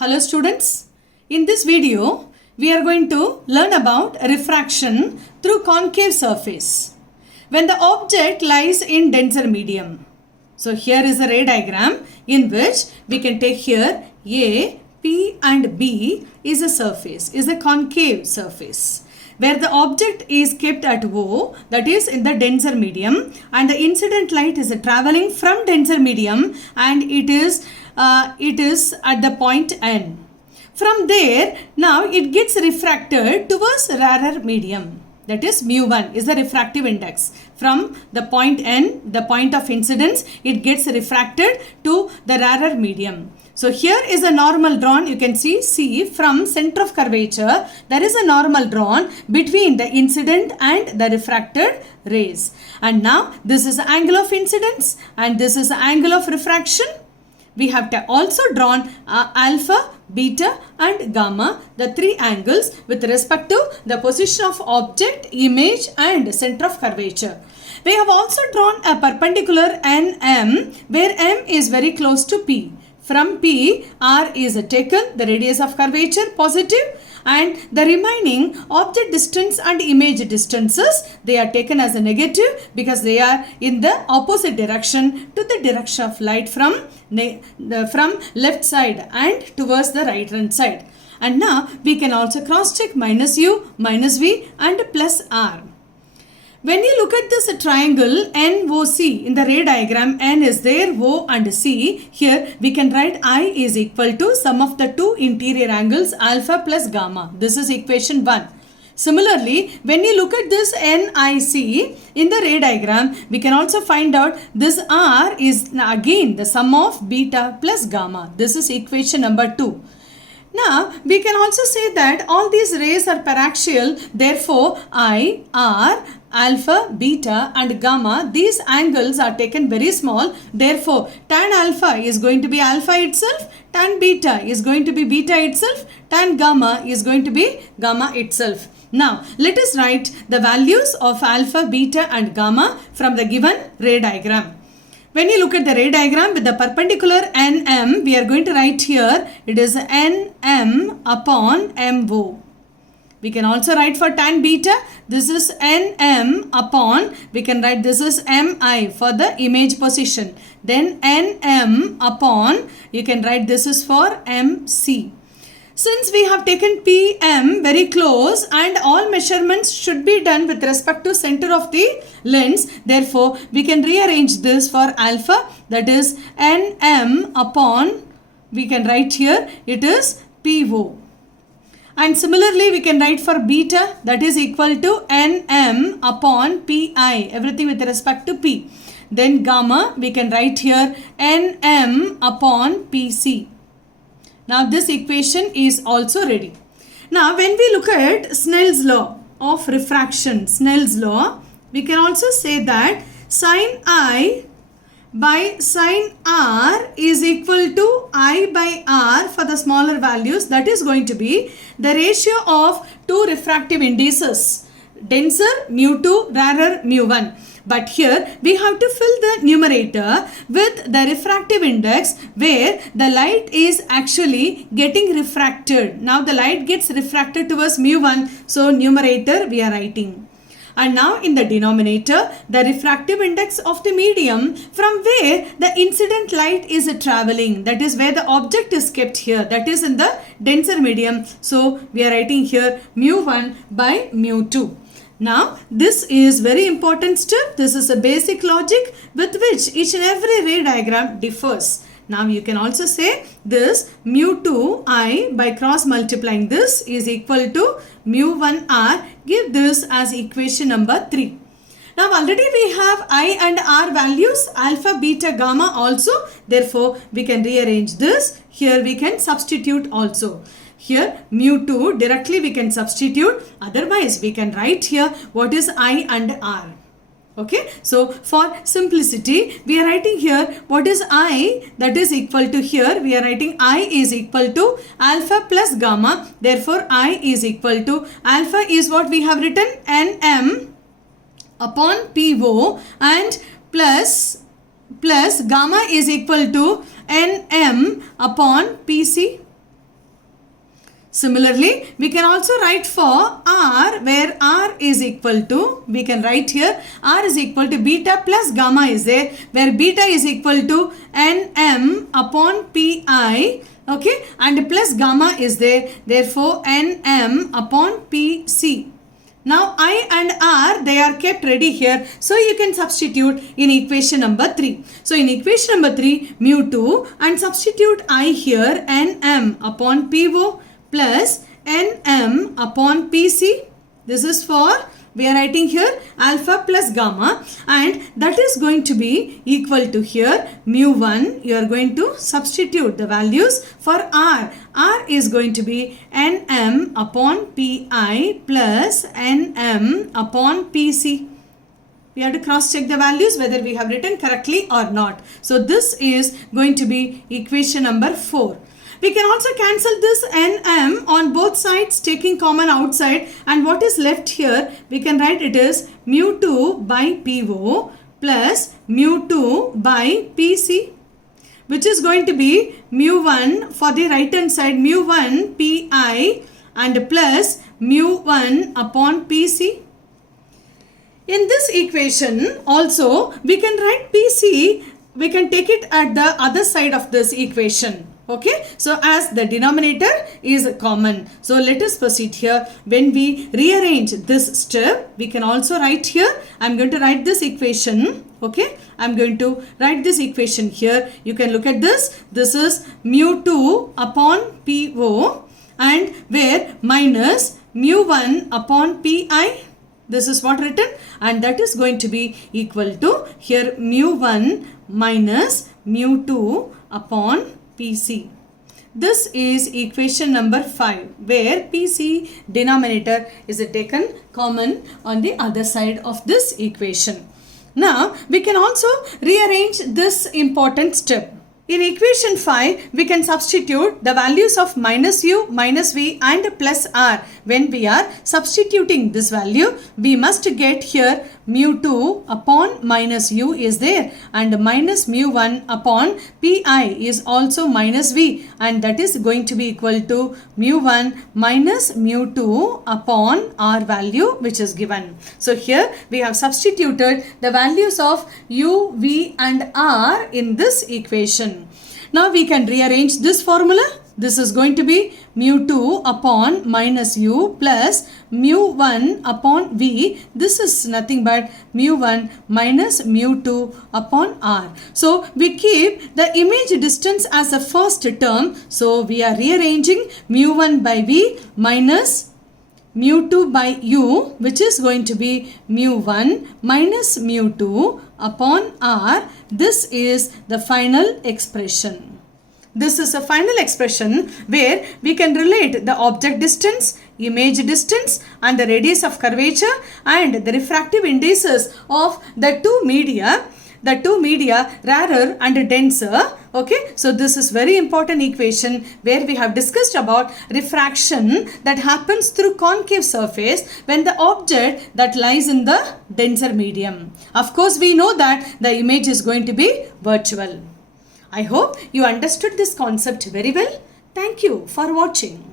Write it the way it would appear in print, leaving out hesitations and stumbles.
Hello students, in this video we are going to learn about refraction through concave surface when the object lies in denser medium. So here is a ray diagram in which we can take here A, P and B is a surface, is a concave surface where the object is kept at O, that is in the denser medium, and the incident light is traveling from denser medium and it is at the point N. From there, now it gets refracted towards rarer medium. That is mu1 is the refractive index. From the point N, the point of incidence, it gets refracted to the rarer medium. So here is a normal drawn. You can see from center of curvature, there is a normal drawn between the incident and the refracted rays. And now this is the angle of incidence and this is the angle of refraction. We have also drawn alpha, beta and gamma, the three angles with respect to the position of object, image and center of curvature. We have also drawn a perpendicular NM where M is very close to P. From P, R is taken, the radius of curvature positive, and the remaining object distance and image distances, they are taken as a negative because they are in the opposite direction to the direction of light from left side and towards the right hand side. And now we can also cross check minus U, minus V and plus R. When you look at this triangle NOC in the ray diagram, N is there, O and C. Here we can write I is equal to sum of the two interior angles alpha plus gamma. This is equation 1. Similarly, when you look at this NIC in the ray diagram, we can also find out this R is again the sum of beta plus gamma. This is equation number 2. Now, we can also say that all these rays are paraxial, therefore I, R, alpha, beta and gamma, these angles are taken very small, therefore tan alpha is going to be alpha itself, tan beta is going to be beta itself, tan gamma is going to be gamma itself. Now, let us write the values of alpha, beta and gamma from the given ray diagram. When you look at the ray diagram with the perpendicular NM, we are going to write here, it is NM upon MO. We can also write for tan beta, this is NM upon, we can write this is MI for the image position. Then NM upon, you can write this is for MC. Since we have taken PM very close and all measurements should be done with respect to center of the lens, therefore we can rearrange this for alpha, that is NM upon, we can write here it is PO. And similarly we can write for beta, that is equal to NM upon PI, everything with respect to P. Then gamma we can write here NM upon PC. Now this equation is also ready. Now when we look at Snell's law of refraction, Snell's law, we can also say that sin I by sin R is equal to I by R for the smaller values. That is going to be the ratio of two refractive indices, denser mu2, rarer mu1. But here we have to fill the numerator with the refractive index where the light is actually getting refracted. Now the light gets refracted towards mu1, so numerator we are writing. And now in the denominator, the refractive index of the medium from where the incident light is traveling. That is where the object is kept here. That is in the denser medium. So we are writing here mu1 by mu2. Now, this is very important step. This is a basic logic with which each and every ray diagram differs. Now, you can also say this mu2I by cross multiplying this is equal to mu1R. Give this as equation number 3. Now, already we have I and R values, alpha, beta, gamma also. Therefore, we can rearrange this. Here we can substitute also. Here mu2 directly we can substitute, otherwise we can write here what is I and R. Okay, so for simplicity we are writing here what is I, that is equal to, here we are writing I is equal to alpha plus gamma, therefore I is equal to alpha is what we have written NM upon PO and plus gamma is equal to Nm upon Pc. Similarly, we can also write for R, where R is equal to, we can write here, R is equal to beta plus gamma is there, where beta is equal to Nm upon Pi, okay, and plus gamma is there, therefore Nm upon Pc. Now I and R, they are kept ready here. So you can substitute in equation number 3. So in equation number 3, mu 2, and substitute I here, Nm upon Po plus Nm upon Pc. This is for, we are writing here alpha plus gamma, and that is going to be equal to here mu 1. You are going to substitute the values for R. R is going to be Nm upon Pi plus Nm upon Pc. We have to cross check the values whether we have written correctly or not. So this is going to be equation number 4. We can also cancel this Nm on both sides, taking common outside, and what is left here, we can write it is mu 2 by Po plus mu 2 by Pc, which is going to be mu 1 for the right hand side, mu 1 Pi and plus mu 1 upon Pc. In this equation also, we can write Pc, we can take it at the other side of this equation. Okay, so as the denominator is common. So let us proceed here. When we rearrange this step, we can also write here. I'm going to write this equation. Okay, I'm going to write this equation here. You can look at this. This is mu 2 upon Po, and where minus mu 1 upon Pi. This is what written, and that is going to be equal to here mu 1 minus mu 2 upon Pc. This is equation number 5, where Pc denominator is taken common on the other side of this equation. Now we can also rearrange this important step. In equation 5, we can substitute the values of minus u, minus v and plus r. When we are substituting this value, we must get here mu 2 upon minus u is there, and minus mu 1 upon pi is also minus v, and that is going to be equal to mu 1 minus mu 2 upon r value which is given. So here we have substituted the values of u, v and r in this equation. Now we can rearrange this formula. This is going to be mu 2 upon minus u plus mu 1 upon v. This is nothing but mu 1 minus mu 2 upon r. So we keep the image distance as the first term. So we are rearranging mu 1 by v minus mu 2 by u, which is going to be mu 1 minus mu 2 upon r. This is the final expression. This is a final expression where we can relate the object distance, image distance and the radius of curvature and the refractive indices of the two media rarer and denser. Okay, so this is very important equation where we have discussed about refraction that happens through concave surface when the object that lies in the denser medium. Of course, we know that the image is going to be virtual. I hope you understood this concept very well. Thank you for watching.